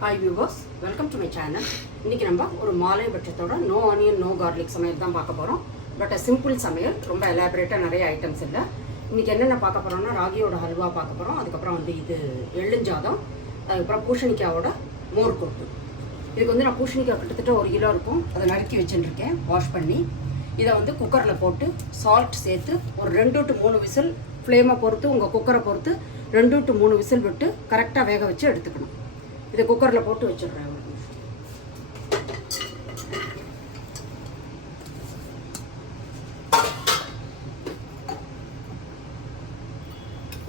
Hi viewers, welcome to my channel. இன்றைக்கி நம்ம ஒரு மாலை பட்சத்தோட நோ ஆனியன் நோ கார்லிக் சமையல் தான் பார்க்க போகிறோம். பட் சிம்பிள் சமையல், ரொம்ப எலாபரேட்டாக நிறைய ஐட்டம்ஸ் இல்லை. இன்றைக்கி என்னென்ன பார்க்க போகிறோம்னா ராகியோட ஹல்வா பார்க்க போகிறோம். அதுக்கப்புறம் இது எள்ளுஞ்சாதம், அதுக்கப்புறம் பூசணிக்காயோட மோர் கொட்டு. இதுக்கு நான் பூசணிக்காய் கிட்டத்தட்ட 1 கிலோ இருக்கும். அதை நறுக்கி வச்சுட்டுருக்கேன் வாஷ் பண்ணி. இதை குக்கரில் போட்டு சால்ட் சேர்த்து ஒரு 2 to 3 விசில், ஃப்ளேமை பொறுத்து உங்கள் குக்கரை பொறுத்து 2 to 3 விசில் விட்டு கரெக்டாக வேக வச்சு எடுத்துக்கணும். இதை குக்கரில் போட்டு வச்சிடுறேன்.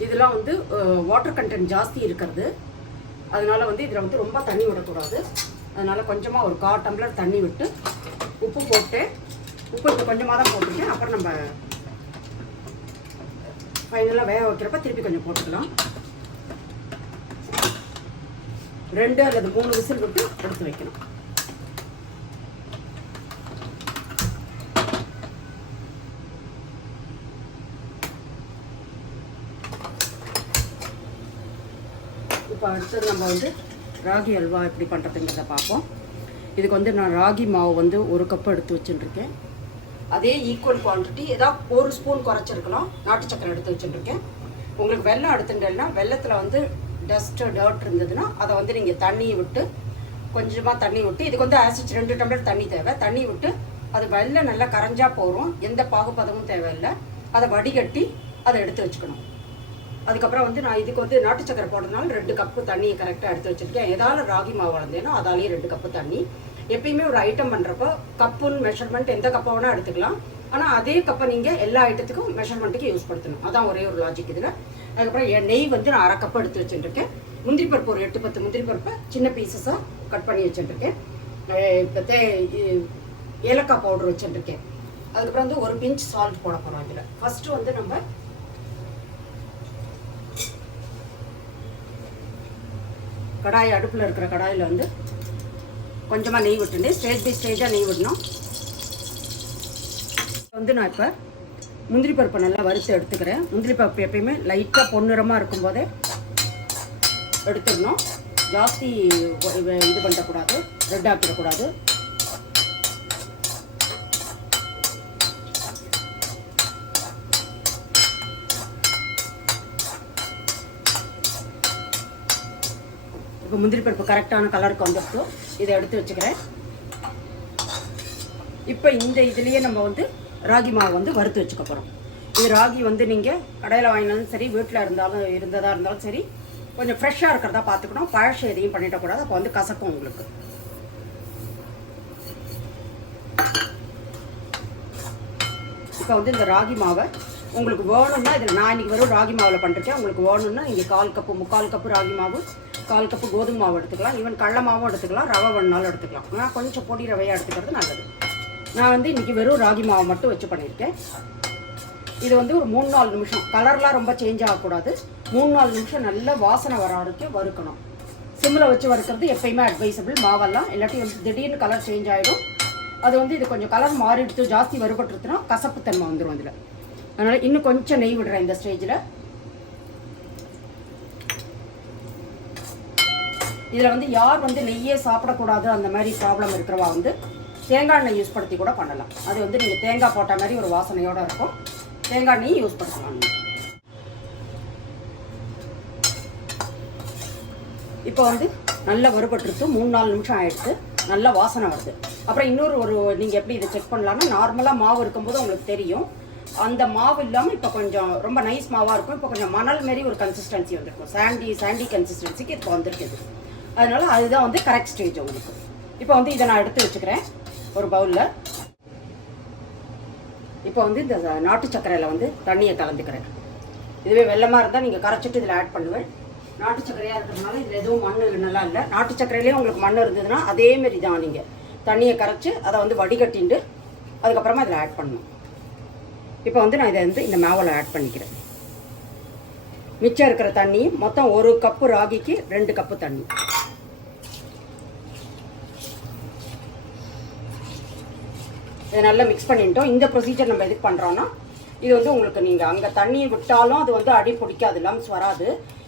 இதெல்லாம் வாட்டர் கண்டென்ட் ஜாஸ்தி இருக்கிறது. அதனால இதில் ரொம்ப தண்ணி விடக்கூடாது. அதனால கொஞ்சமாக ஒரு 1/4 டம்ளர் தண்ணி விட்டு உப்பு போட்டு, உப்பு இப்போ கொஞ்சமாக தான் போட்டுருக்கேன். அப்புறம் நம்ம ஃபைனலாக வேக வைக்கிறப்ப திருப்பி கொஞ்சம் போட்டுக்கலாம். 2 அல்லது 3 விசில் விட்டு எடுத்து வைக்கணும். இப்போ அடுத்தது நம்ம ராகி அல்வா எப்படி பண்ணுறதுங்கிறத பார்ப்போம். இதுக்கு நான் ராகி மாவு 1 கப் எடுத்து வச்சுட்டுருக்கேன். அதே ஈக்குவல் குவான்டிட்டி, ஏதாவது 1 ஸ்பூன் குறைச்சிருக்கலாம். நாட்டு சக்கரை எடுத்து வச்சுட்டுருக்கேன். உங்களுக்கு வெல்லம் எடுத்துட்டேன்னா வெள்ளத்தில் டர்ட் இருந்ததுன்னா அதை நீங்கள் தண்ணியை விட்டு, கொஞ்சமாக தண்ணி விட்டு, இதுக்கு ஆசிட் 2 டம்ளர் தண்ணி தேவை. தண்ணி விட்டு அது வெள்ளம் நல்லா கரைஞ்சா போகிறோம், எந்த பாகுபதமும் தேவையில்லை. அதை வடிகட்டி அதை எடுத்து வச்சுக்கணும். அதுக்கப்புறம் நான் இதுக்கு நாட்டு சக்கரை போடுறதுனால 2 கப்பு தண்ணியை கரெக்டாக எடுத்து வச்சுருக்கேன். ஏதாவது ராகி மாவு வளர்ந்தேன்னா அதாலேயே 2 கப்பு தண்ணி. எப்பயுமே ஒரு ஐட்டம் பண்ணுறப்போ கப்புன்னு மெஷர்மெண்ட் எந்த கப்பை வேணால் எடுத்துக்கலாம். ஆனால் அதே கப்பை நீங்கள் எல்லா ஐட்டத்துக்கும் மெஷர்மெண்ட்டுக்கு யூஸ் படுத்தணும். அதான் ஒரே ஒரு லாஜிக் இதில். அதுக்கப்புறம் நெய் நான் 1/2 கப் எடுத்து வச்சுட்டுருக்கேன். முந்திரி பருப்பு ஒரு 8-10 முந்திரி பருப்பை சின்ன பீசஸாக கட் பண்ணி வச்சுட்டுருக்கேன். இப்போ ஏலக்காய் பவுடர் வச்சுட்டுருக்கேன். அதுக்கப்புறம் 1 பிஞ்ச் சால்ட் போட போகிறோம். இதில் ஃபஸ்ட்டு நம்ம கடாய், அடுப்பில் இருக்கிற கடாயில் கொஞ்சமாக நெய் விட்டுண்டு ஸ்டேஜ் பை ஸ்டேஜாக நெய் விடணும். நான் இப்போ முந்திரி பருப்பை நல்லா வறுத்து எடுத்துக்கிறேன். முந்திரி பருப்பு எப்பயுமே லைட்டாக பொன்னிறமாக இருக்கும்போதே எடுத்துடணும். ஜாஸ்தி இது பண்ணக்கூடாது, ரெட் ஆக்கிடக்கூடாது. இப்போ முந்திரி பருப்பு கரெக்டான கலருக்கு வந்துட்டு இதை எடுத்து வச்சுக்கிறேன். இப்போ இந்த இதுலேயே நம்ம ராகி மாவு வறுத்து வச்சுக்க போகிறோம். இது ராகி நீங்கள் கடையில் வாங்கினாலும் சரி, வீட்டில் இருந்ததாக இருந்தாலும் சரி, கொஞ்சம் ஃப்ரெஷ்ஷாக இருக்கிறதா பார்த்துக்கணும். பழசம் எதையும் பண்ணிடக்கூடாது. அப்போ கசக்கும் உங்களுக்கு. இப்போ இந்த ராகி மாவை உங்களுக்கு வேணும்னா, இதில் நான் இன்றைக்கி வெறும் ராகி மாவில் பண்ணிருக்கேன். உங்களுக்கு வேணும்னா இங்கே 1/4 கப்பு 3/4 கப்பு ராகி மாவு, 1/4 கப்பு கோதுமை மாவு எடுத்துக்கலாம். ஈவன் கடலை மாவும் எடுத்துக்கலாம், ரவை வேணுனாலும் எடுத்துக்கலாம். ஆனால் கொஞ்சம் பொடி ரவையாக எடுத்துக்கிறது நல்லது. நான் இன்றைக்கி வெறும் ராகி மாவு மட்டும் வச்சு பண்ணியிருக்கேன். இது ஒரு 3-4 நிமிஷம், கலர்லாம் ரொம்ப சேஞ்ச் ஆகக்கூடாது. 3-4 நிமிஷம் நல்ல வாசனை வர வரைக்கும் வறுக்கணும். சிம்மில் வச்சு வறுக்கிறது எப்பயுமே அட்வைசபிள். மாவெல்லாம் இல்லாட்டி திடீர்னு கலர் சேஞ்ச் ஆகிடும். அது இது கொஞ்சம் கலர் மாறிடுத்து, ஜாஸ்தி வறுபட்டுருச்சுன்னா கசப்புத்தன்மை வந்துடும் இதில். அதனால் இன்னும் கொஞ்சம் நெய் விடுறேன் இந்த ஸ்டேஜில். இதில் யார் நெய்யே சாப்பிடக்கூடாது அந்த மாதிரி ப்ராப்ளம் இருக்கிறவா தேங்காய் எண்ணெய் யூஸ் படுத்தி கூட பண்ணலாம். அது நீங்கள் தேங்காய் போட்ட மாதிரி ஒரு வாசனையோடு இருக்கும். தேங்காய் எண்ணெய் யூஸ் பண்ணலாம். இப்போ நல்லா வறுபட்டுருக்கு. 3-4 நிமிஷம் ஆகிடுச்சு. நல்லா வாசனை வருது. அப்புறம் இன்னொரு நீங்கள் எப்படி இதை செக் பண்ணலான்னா, நார்மலாக மாவு இருக்கும்போது உங்களுக்கு தெரியும். அந்த மாவு இல்லாமல் இப்போ கொஞ்சம் ரொம்ப நைஸ் மாவாக இருக்கும். இப்போ கொஞ்சம் மணல் மாரி ஒரு கன்சிஸ்டன்சி வந்துருக்கும். சாண்டி கன்சிஸ்டன்சிக்கு இப்போ வந்துருக்குது. அதனால் அதுதான் கரெக்ட் ஸ்டேஜ் உங்களுக்கு. இப்போ இதை நான் எடுத்து வச்சுக்கிறேன் ஒரு பவுலில். இப்போ இந்த நாட்டு சர்க்கரையில் தண்ணியை கலந்துக்கிறேன். இதுவே வெள்ளமாக இருந்தால் நீங்கள் கரைச்சிட்டு இதில் ஆட் பண்ணுவேன். நாட்டு சர்க்கரையாக இருக்கிறதுனால இதில் எதுவும் மண் நல்லா இல்லை. நாட்டு சர்க்கரையிலேயே உங்களுக்கு மண் இருந்ததுன்னா அதேமாரி தான் நீங்கள் தண்ணியை கரைச்சி அதை வடிகட்டிண்டு அதுக்கப்புறமா இதில் ஆட் பண்ணணும். இப்போ நான் இதை இந்த மாவில் ஆட் பண்ணிக்கிறேன். மிச்சம் இருக்கிற தண்ணி மொத்தம் 1 கப்பு ராகிக்கு 2 கப்பு தண்ணி. இதை நல்லா மிக்ஸ் பண்ணிட்டோம். இந்த ப்ரொசீஜர் நம்ம எதுக்கு பண்ணுறோன்னா, இது உங்களுக்கு நீங்கள் அங்கே தண்ணி விட்டாலும் அது அடி பிடிக்காது, லம்ஸ் வராது.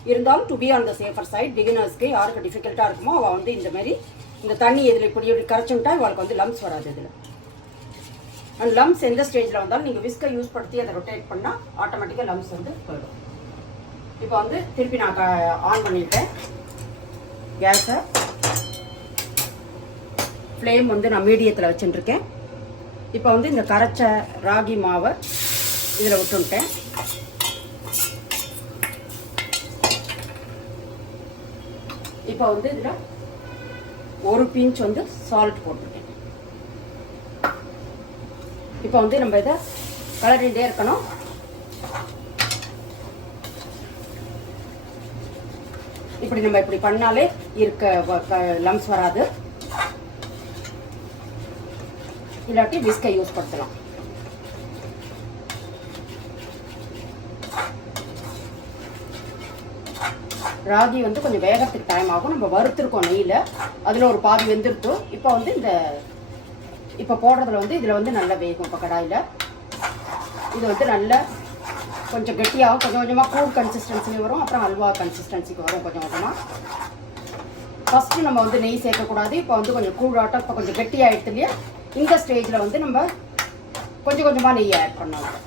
இருந்தாலும் to be on the safer side பிகினர்ஸ்க்கு யாருக்கு டிஃபிகல்ட்டாக இருக்குமோ அவள் வந்து இந்த மாதிரி இந்த தண்ணி இதில் இப்படி கரைச்சுட்டா அவளுக்கு வந்து லம்ஸ் வராது இதில். அண்ட் லம்ஸ் எந்த ஸ்டேஜில் வந்தாலும் நீங்கள் விஸ்கை யூஸ் படுத்தி அதை ரொட்டேட் பண்ணால் ஆட்டோமேட்டிக்காக லம்ஸ் வந்து போயிடும். இப்போ வந்து திருப்பி நான் ஆன் பண்ணிட்டேன் கேஸை. ஃப்ளேம் வந்து நான் மீடியத்தில் வச்சுட்டுருக்கேன். இப்போ வந்து இந்த கரைச்ச ராகி மாவை இதில் விட்டுட்டேன். இப்போ வந்து இதில் ஒரு பிஞ்ச் வந்து சால்ட் போட்டிருக்கேன். இப்போ வந்து நம்ம இதை கலரிட்டே இருக்கணும். இப்படி நம்ம இப்படி பண்ணாலே இருக்க லம்ஸ் வராது. இல்லாட்டி விஸ்கை யூஸ் படுத்தலாம். ராகி வந்து கொஞ்சம் வேகத்துக்கு டைம் ஆகும். நம்ம வறுத்துருக்கோம் நெய்யில், அதில் ஒரு பாதி வெந்திருக்கும். இப்போ வந்து இப்போ போடுறதுல வந்து இதில் வந்து நல்லா வேகும். இப்போ கடாயில் இது வந்து நல்லா கொஞ்சம் கெட்டியாகும். கொஞ்சம் கொஞ்சமாக கூழ் கன்சிஸ்டன்சிக்கு வரும், அப்புறம் அல்வா கன்சிஸ்டன்சிக்கு வரும் கொஞ்சம் கொஞ்சமாக. ஃபஸ்ட்டு நம்ம வந்து நெய் சேர்க்கக்கூடாது. இப்போ வந்து கொஞ்சம் கூழாட்டம் இப்போ கொஞ்சம் கெட்டியாகிடுது இல்லையா, இந்த ஸ்டேஜில் வந்து நம்ம கொஞ்சம் கொஞ்சமாக நெய் ஆட் பண்ணலாம்.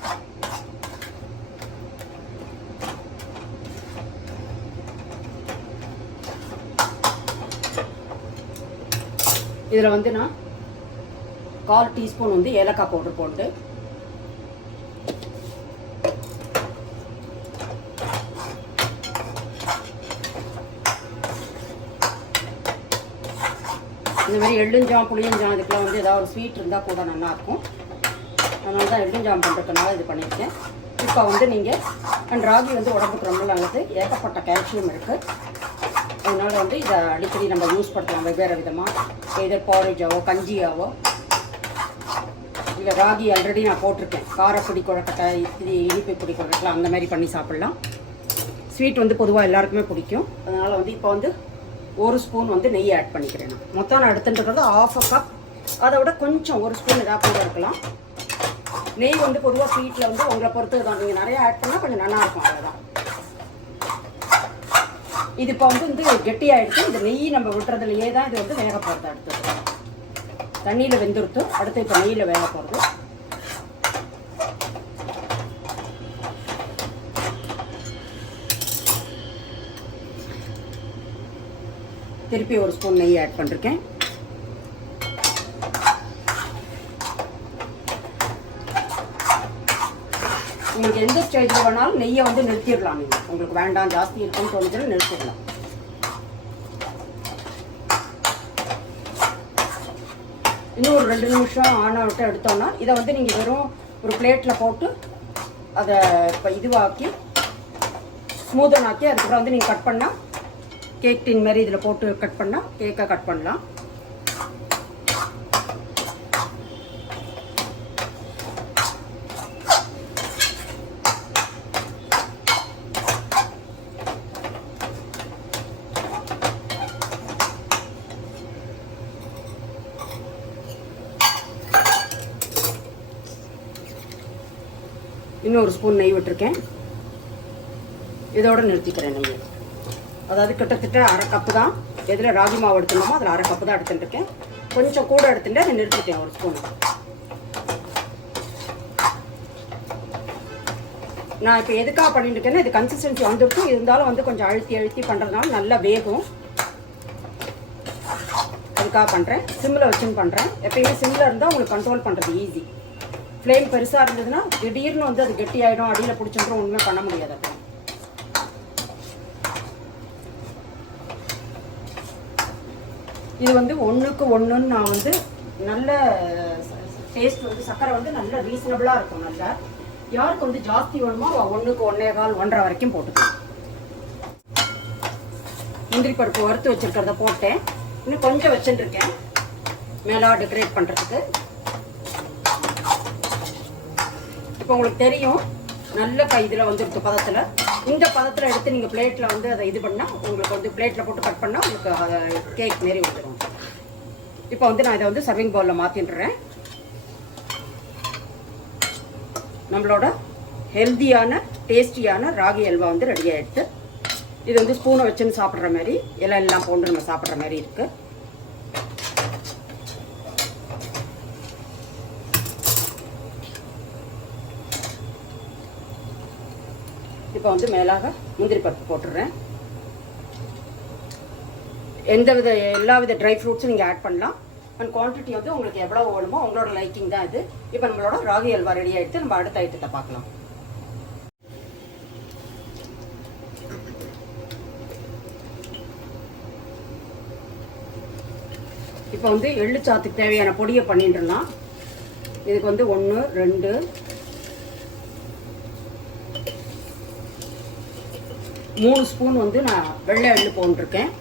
இதில் வந்து நான் 1/4 டீஸ்பூன் வந்து ஏலக்காய் பவுடர் போட்டு, இந்த மாதிரி எள்ளுஞ்சாம் புளியஞ்சாம் இதுக்கெலாம் வந்து ஏதாவது ஒரு ஸ்வீட் இருந்தால் கூட நல்லாயிருக்கும். அதனால தான் எள்ளுஞ்சாம் பண்ணுறதுனால இது பண்ணியிருக்கேன். இப்போ வந்து நீங்கள் அண்ட் ராகி வந்து உடம்புக்கு ரொம்ப நல்லது, ஏகப்பட்ட கால்சியம் இருக்குது. அதனால் வந்து இதை அடிக்கடி நம்ம யூஸ் பண்ணலாம் வெவ்வேறு விதமாக. எதோ பாரேஜாவோ கஞ்சியாவோ, இல்லை ராகி ஆல்ரெடி நான் போட்டிருக்கேன், காரப்பொடி குழக்கட்டை, இனிப்பு பொடி குழக்கட்டை அந்த மாதிரி பண்ணி சாப்பிட்லாம். ஸ்வீட் வந்து பொதுவாக எல்லாருக்குமே பிடிக்கும். அதனால் வந்து இப்போ வந்து 1 ஸ்பூன் வந்து நெய் ஆட் பண்ணிக்கிறேன். நான் மொத்தம் நான் எடுத்துட்டுருக்கிறது 1/2 கப். அதை விட கொஞ்சம் 1 ஸ்பூன் ஏதாவது கூட இருக்கலாம். நெய் வந்து பொதுவாக ஸ்வீட்டில் வந்து உங்களை பொறுத்து தான், நீங்கள் நிறையா ஆட் பண்ணால் கொஞ்சம் நல்லாயிருக்கும். அவ்வளோதான். இது இப்போ வந்து கெட்டியாகிடுச்சு. இந்த நெய் நம்ம விட்டுறதுலையே தான் இது வந்து வேக போகிறது. அடுத்தது தண்ணியில் வெந்துருத்து, அடுத்து இப்போ நெய்யில் வேக போகிறது. திருப்பி 1 ஸ்பூன் நெய் ஆட் பண்ணிருக்கேன். உங்களுக்கு எந்த ஸ்டேஜில் வேணாலும் நெய்யை வந்து நிறுத்திடலாம். நீங்கள் உங்களுக்கு வேண்டாம் ஜாஸ்தி இருக்குன்னு தோணுச்சுன்னா நிறுத்திடலாம். இன்னும் ஒரு 2 நிமிஷம் ஆன் விட்டு எடுத்தோன்னா இதை வந்து நீங்கள் வெறும் ஒரு பிளேட்டில் போட்டு அதை இப்போ இதுவாக்கி ஸ்மூதனாக்கி அதுக்கப்புறம் வந்து நீங்கள் கட் பண்ணால் கேக் டின் மாதிரி இதில் போட்டு கட் பண்ணால் கேக்கை கட் பண்ணலாம். இன்னும் 1 ஸ்பூன் நெய் விட்டுருக்கேன். இதோட நிறுத்திக்கிறேன் நெய். அதாவது கிட்டத்தட்ட 1/2 கப்பு தான். எதில் ராகி மாவு எடுத்துனோமோ அதில் 1/2 கப்பு தான் எடுத்துட்டுருக்கேன். கொஞ்சம் கூட எடுத்துட்டு அதை நிறுத்திட்டேன் 1 ஸ்பூன். நான் இப்போ எதுக்காக பண்ணிட்டு இருக்கேன்னா, இது கன்சிஸ்டன்சி வந்துருக்கும், இருந்தாலும் வந்து கொஞ்சம் அழுத்தி பண்ணுறதுனால நல்லா வேகும். அதுக்காக பண்ணுறேன். சிம்மில் வச்சுன்னு பண்ணுறேன். எப்பயுமே சிம்மில் இருந்தால் உங்களுக்கு கண்ட்ரோல் பண்ணுறது ஈஸி. ஃப்ளேம் பெருசாக இருந்ததுன்னா திடீர்னு வந்து அது கெட்டி ஆகிடும், அடியில் பிடிச்சிடும், ஒன்றுமே பண்ண முடியாது. அப்போ இது வந்து 1க்கு 1ன்னு நான் வந்து நல்ல டேஸ்ட் வந்து சர்க்கரை வந்து நல்ல ரீசனபிளாக இருக்கும். நல்லா யாருக்கு வந்து ஜாஸ்தி வேணுமோ 1க்கு 1.25 1/2 வரைக்கும் போட்டுக்கலாம். முந்திரி பருப்பு வறுத்து வச்சுருக்கிறத போட்டேன். இன்னும் கொஞ்சம் வச்சுட்டுருக்கேன் மேலே டெக்கரேட் பண்ணுறதுக்கு. இப்போ உங்களுக்கு தெரியும் நல்ல இதில் வந்துருக்கு பதத்தில். இந்த பதத்தில் எடுத்து நீங்கள் பிளேட்டில் வந்து அதை இது பண்ணால் உங்களுக்கு வந்து பிளேட்டில் போட்டு கட் பண்ணால் உங்களுக்கு கேக் மாரி வந்துடும். இப்போ வந்து நான் இதை வந்து சர்விங் பவுலில் மாற்றிடுறேன். நம்மளோட ஹெல்த்தியான டேஸ்டியான ராகி அல்வா வந்து ரெடி ஆகிடுது. இது வந்து ஸ்பூனை வச்சுன்னு சாப்பிட்ற மாதிரி இலை எல்லாம் போட்டு நம்ம சாப்பிட்ற மாதிரி இருக்குது. இப்போ வந்து மேலாக முந்திரி பருப்பு போட்டுடுறேன். எல்லா வித ட்ரை ஃப்ரூட்ஸும் நீங்கள் ஆட் பண்ணலாம். அண்ட் குவான்டிட்டி வந்து உங்களுக்கு எவ்வளோ வேணுமோ உங்களோட லைக்கிங் தான் இது. இப்போ நம்மளோட ராகி அல்வா ரெடி ஆகிடுத்து. நம்ம அடுத்த ஐட்டத்தை பார்க்கலாம். இப்போ வந்து எள்ளு சாத்துக்கு தேவையான பொடியை பண்ணிட்டுலாம். இதுக்கு வந்து 1 2 3 ஸ்பூன் வந்து நான் வெள்ளை எள்ளு போட்டிருக்கேன்.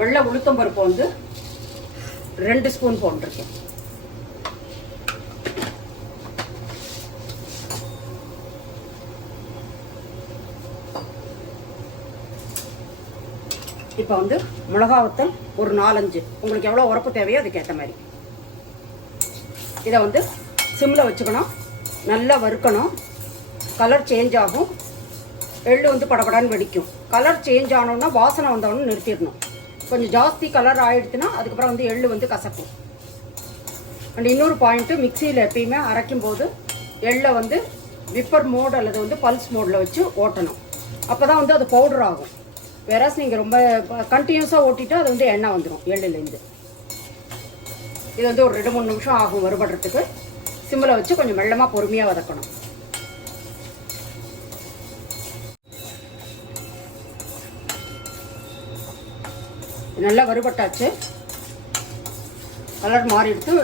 வெள்ளை உளுத்தம் பருப்பு வந்து 2 ஸ்பூன் போட்டிருக்கேன். இப்போ வந்து மிளகாவத்தல் ஒரு 4-5 உங்களுக்கு எவ்வளோ உரப்பு தேவையோ அதுக்கேற்ற மாதிரி. இதை வந்து சிம்மில் வச்சுக்கணும். நல்லா வறுக்கணும். கலர் சேஞ்ச் ஆகும். எள்ளு வந்து படபடான்னு வெடிக்கும். கலர் சேஞ்ச் ஆனோன்னா வாசனை வந்தோன்னு நிறுத்திடணும். கொஞ்சம் ஜாஸ்தி கலர் ஆகிடுச்சுன்னா அதுக்கப்புறம் வந்து எள்ளு வந்து கசக்கும். அண்ட் இன்னொரு பாயிண்ட்டு, மிக்சியில் எப்பயுமே அரைக்கும் போது எள்ளை வந்து விப்பர் மோட் அல்லது வந்து பல்ஸ் மோடில் வச்சு ஓட்டணும். அப்போ தான் வந்து அது பவுடர் ஆகும். வேறாஸ் நீங்கள் ரொம்ப கண்டினியூஸாக ஓட்டிட்டு அது வந்து எண்ணெய் வந்துடும் எள்ளுலேருந்து. இது வந்து ஒரு 2-3 நிமிஷம் ஆகும் வறுபடுறதுக்கு. சிம்மில் வச்சு கொஞ்சம் மெல்லமாக பொறுமையாக வதக்கணும். நல்லா வறுபட்டாச்சு. கலர் மாறி எடுத்து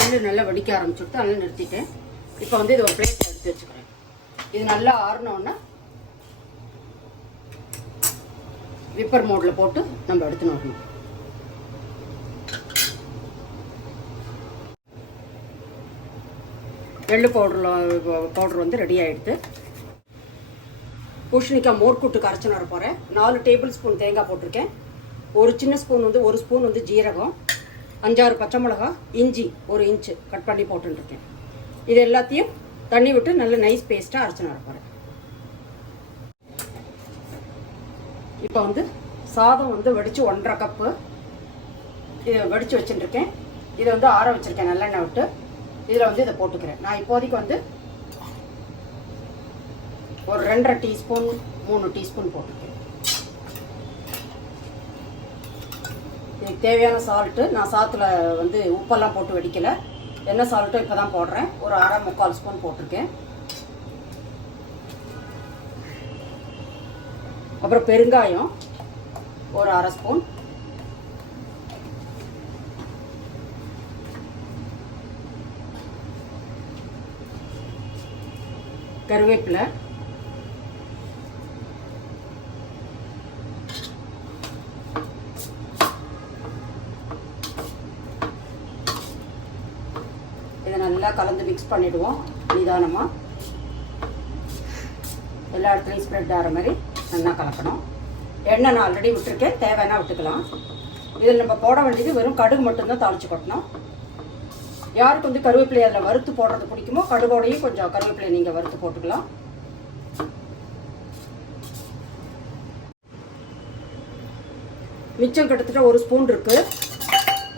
எள்ளு நல்லா வெடிக்க ஆரம்பிச்சுட்டு நல்லா நிறுத்திட்டேன். இப்போ வந்து இது ஒரு பிளேட்டில் எடுத்து வச்சுக்கிறேன். இது நல்லா ஆறினோன்னா விப்பர் மோடில் போட்டு நம்ம எடுத்துன்னு வரணும். எள்ளு பவுடர் வந்து ரெடி ஆகிடுது. பூசணிக்காய் மோர்க்கூட்டு கரைச்சி வர போகிறேன். 4 டேபிள் ஸ்பூன் தேங்காய் போட்டிருக்கேன். ஒரு சின்ன ஸ்பூன் வந்து 1 ஸ்பூன் வந்து ஜீரகம், 5-6 பச்சை மிளகா, இஞ்சி 1 இன்ச்சு கட் பண்ணி போட்டுருக்கேன். இது எல்லாத்தையும் தண்ணி விட்டு நல்ல நைஸ் பேஸ்ட்டாக அரைச்சின்னு வர போகிறேன். இப்போ வந்து சாதம் வந்து வடித்து 1.5 கப்பு இதை வடித்து வச்சுட்டுருக்கேன். இதை வந்து ஆற வச்சுருக்கேன் நல்லெண்ணெய் விட்டு. இதில் வந்து இதை போட்டுக்கிறேன். நான் இப்போதைக்கு வந்து ஒரு 2.5 டீஸ்பூன் 3 டீஸ்பூன் போட்டிருக்கேன். இதுக்கு தேவையான சால்ட்டு நான் சாத்தில் வந்து உப்பெல்லாம் போட்டு வெடிக்கலை. என்ன சால்ட்டும் இப்போ தான் போடுறேன். ஒரு 1/4 ஸ்பூன் போட்டிருக்கேன். அப்புறம் பெருங்காயம் ஒரு 1/2 ஸ்பூன். கருவேப்பிலை, இதை நல்லா கலந்து மிக்ஸ் பண்ணிடுவோம். நிதானமாக எல்லா இடத்துலையும் ஸ்ப்ரெட் ஆகிற மாதிரி நல்லா கலக்கணும். எண்ணெய் நான் ஆல்ரெடி விட்டுருக்கேன். தேவைன்னா விட்டுக்கலாம். இதில் நம்ம போட வேண்டியது வெறும் கடுகு மட்டும்தான் தாளித்து கொட்டணும். யாருக்கு வந்து கருவேப்பிலை அதில் வறுத்து போடுறது பிடிக்குமோ கடுகோடையும் கொஞ்சம் கருவேப்பிலை நீங்கள் வறுத்து போட்டுக்கலாம். மிச்சம் கிட்டத்தட்ட 1 ஸ்பூன் இருக்குது.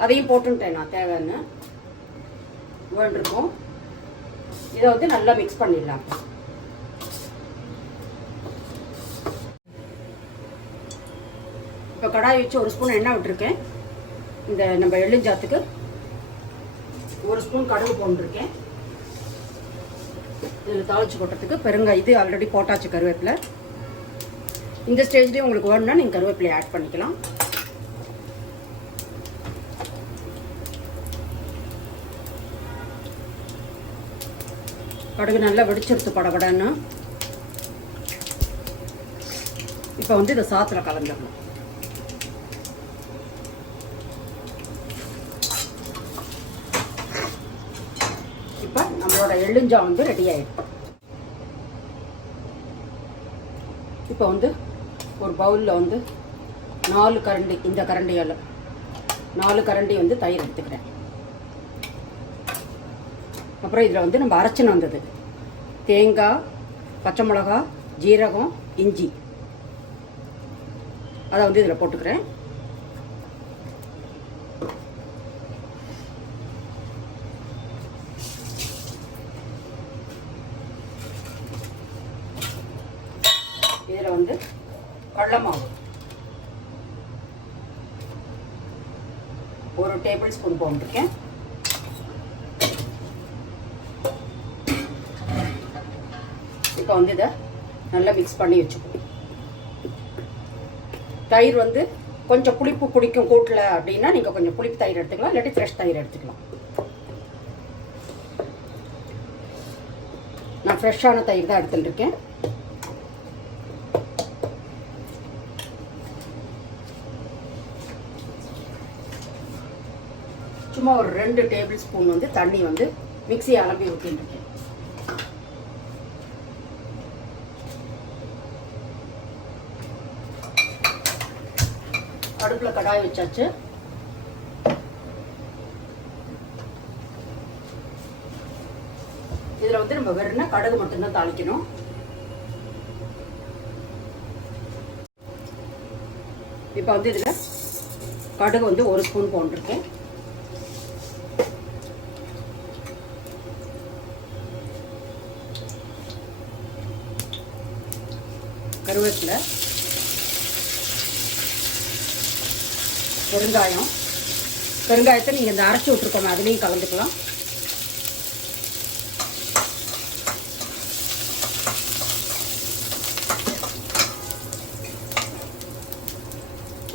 அதையும் போட்டுட்டேன் நான் தேவைன்னு வேண்டிருக்கும். இதை வந்து நல்லா மிக்ஸ் பண்ணிடலாம். இப்போ கடாய் வச்சு 1 ஸ்பூன் எண்ணெய் விட்டுருக்கேன். இந்த நம்ம எள்ளுஞ்சாத்துக்கு 1 ஸ்பூன் கடுகு போட்டுருக்கேன். இதில் தாளிச்சு கொட்டுறதுக்கு பெருங்காயம் இது ஆல்ரெடி போட்டாச்சு கருவேப்பிலை. இந்த ஸ்டேஜ்லேயும் உங்களுக்கு வேணும்னா நீங்கள் கருவேப்பிலை ஆட் பண்ணிக்கலாம். கடுகு நல்லா வெடிச்செடுத்து படபடன்னு. இப்போ வந்து இதை சாத்தில் கலந்துடணும். இப்போ நம்மளோட எள்ளுஞ்சா வந்து ரெடி ஆகிடும். இப்போ வந்து ஒரு பவுலில் வந்து 4 கரண்டி, இந்த கரண்டியால் 4 கரண்டி வந்து தயிர் எடுத்துக்கிறேன். அப்புறம் இதில் வந்து நம்ம அரைச்சின்னு வந்தது தேங்காய், பச்சை மிளகா, ஜீரகம், இஞ்சி அதை வந்து இதில் போட்டுக்கிறேன். இதில் வந்து கடலை மாவு 1 டேபிள் ஸ்பூன் போட்டிருக்கேன். இப்போ வந்து இதை நல்லா மிக்ஸ் பண்ணி வச்சுக்கணும். தயிர் வந்து கொஞ்சம் புளிப்பு பிடிக்கும் கூட்டில் அப்படின்னா நீங்கள் கொஞ்சம் புளிப்பு தயிர் எடுத்துக்கலாம், இல்லாட்டி ஃப்ரெஷ் தயிர் எடுத்துக்கலாம். நான் ஃப்ரெஷ்ஷான தயிர் தான் எடுத்துகிட்டு இருக்கேன். சும்மா ஒரு 2 டேபிள் ஸ்பூன் வந்து தண்ணி வந்து மிக்ஸி அலம்பி ஊற்றிட்டுருக்கேன். அடுப்பில் கடாய் வச்சாச்சு. இதில் வந்து நம்ம வெறும் கடுகு மட்டும்தான் தாளிக்கணும். இப்போ வந்து இதில் கடுகு வந்து 1 ஸ்பூன் போட்டிருக்கேன். கருவேப்பிலை, பெருங்காயத்தை நீங்கள் இந்த அரைச்சி விட்டுருக்கோங்க அதுலேயும் கலந்துக்கலாம்.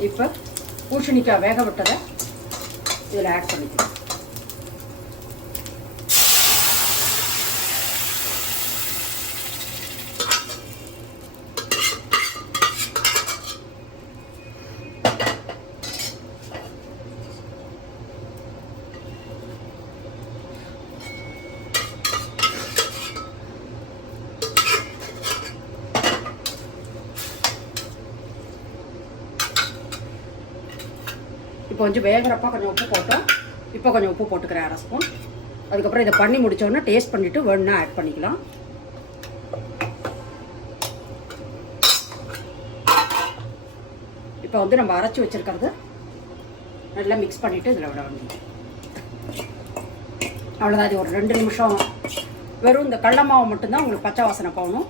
இப்போ பூசணிக்காய் வேக விட்டதை இதில் ஆட் பண்ணிக்கலாம். இப்போ கொஞ்சம் வேகிறப்ப கொஞ்சம் உப்பு போட்டோம். இப்போ கொஞ்சம் உப்பு போட்டுக்கிறேன் 1/2 ஸ்பூன். அதுக்கப்புறம் இதை பண்ணி முடித்தோன்னா டேஸ்ட் பண்ணிவிட்டு வேணுன்னா ஆட் பண்ணிக்கலாம். இப்போ வந்து நம்ம அரைச்சி வச்சுருக்கிறது நல்லா மிக்ஸ் பண்ணிவிட்டு இதில் விட வேண்டியது. அவ்வளோதான். இது ஒரு 2 நிமிஷம் வெறும் இந்த கடலை மாவு மட்டும்தான் உங்களுக்கு பச்சை வாசனை போகணும்.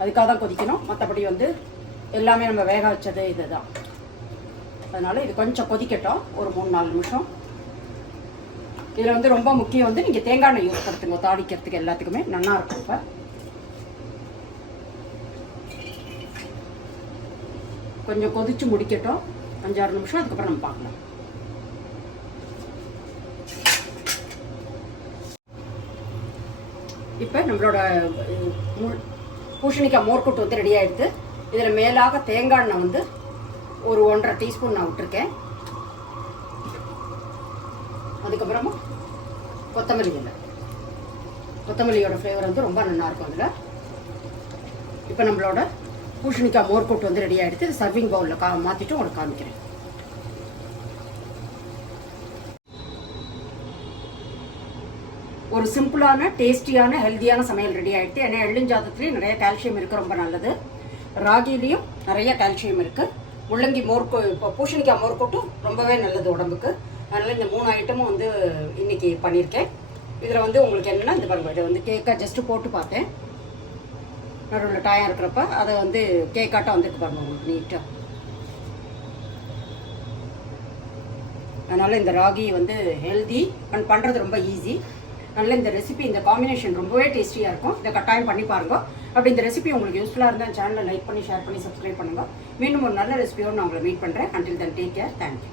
அதுக்காக தான் கொதிக்கணும். மற்றபடி வந்து எல்லாமே நம்ம வேக வச்சது இது தான். அதனால் இது கொஞ்சம் கொதிக்கட்டும் ஒரு 3-4 நிமிஷம். இதில் வந்து ரொம்ப முக்கியம் வந்து நீங்கள் தேங்காய் எண்ணெய் யூஸ் பண்ணுங்க தாளிக்கிறதுக்கு எல்லாத்துக்குமே நல்லா இருக்கும். இப்போ கொஞ்சம் கொதிச்சு முடிக்கட்டும் 5-6 நிமிஷம். அதுக்கப்புறம் நம்ம பார்க்கலாம். இப்போ நம்மளோட பூசணிக்காய் மோர்க்கூட்டு வந்து ரெடி ஆகிடுது. இதில் மேலாக தேங்காய் எண்ணெய் வந்து ஒரு 1.5 டீஸ்பூன் நான் விட்டுருக்கேன். அதுக்கப்புறமா கொத்தமல்லியோட ஃப்ளேவர் வந்து ரொம்ப நல்லாயிருக்கும் அதில். இப்போ நம்மளோட பூசணிக்காய் மோர்க்கூட்டு வந்து ரெடி ஆகிடுது. இது சர்விங் பவுலில் மாற்றிட்டு உங்களுக்கு காமிக்கிறேன். ஒரு சிம்பிளான டேஸ்டியான ஹெல்த்தியான சமையல் ரெடி ஆகிடுது. ஏன்னா எள்ளுஞ்சாதத்துலேயும் நிறைய கால்சியம் இருக்குது, ரொம்ப நல்லது. ராகிலையும் நிறைய கால்சியம் இருக்குது. முள்ளங்கி இப்போ பூசணிக்காய் மோர்க்கூட்டும் ரொம்பவே நல்லது உடம்புக்கு. அதனால் இந்த 3 ஐட்டமும் வந்து இன்றைக்கி பண்ணியிருக்கேன். இதில் வந்து உங்களுக்கு என்னென்னா இந்த பாருங்கள், இதை வந்து கேக்காக ஜஸ்ட்டு போட்டு பார்த்தேன். நடுவில் டாயம் இருக்கிறப்ப அதை வந்து கேக்காட்டம் வந்துருக்கு பாருங்கள் உங்களுக்கு நீட்டாக. அதனால் இந்த ராகி வந்து ஹெல்தி அண்ட் பண்ணுறது ரொம்ப ஈஸி. அதனால் இந்த ரெசிபி, இந்த காம்பினேஷன் ரொம்பவே டேஸ்டியாக இருக்கும். இதை கட்டாயம் பண்ணி பாருங்கள். அப்படி இந்த ரெசிபி உங்களுக்கு யூஸ்ஃபுல்லாக இருந்தால் சேனலை லைக் பண்ணி ஷேர் பண்ணி சப்ஸ்கிரைப் பண்ணுங்கள். மீண்டும் ஒரு நல்ல ரெசிபியோடு நான் உங்களை மீட் பண்ணுறேன். Until then take care. Thank you.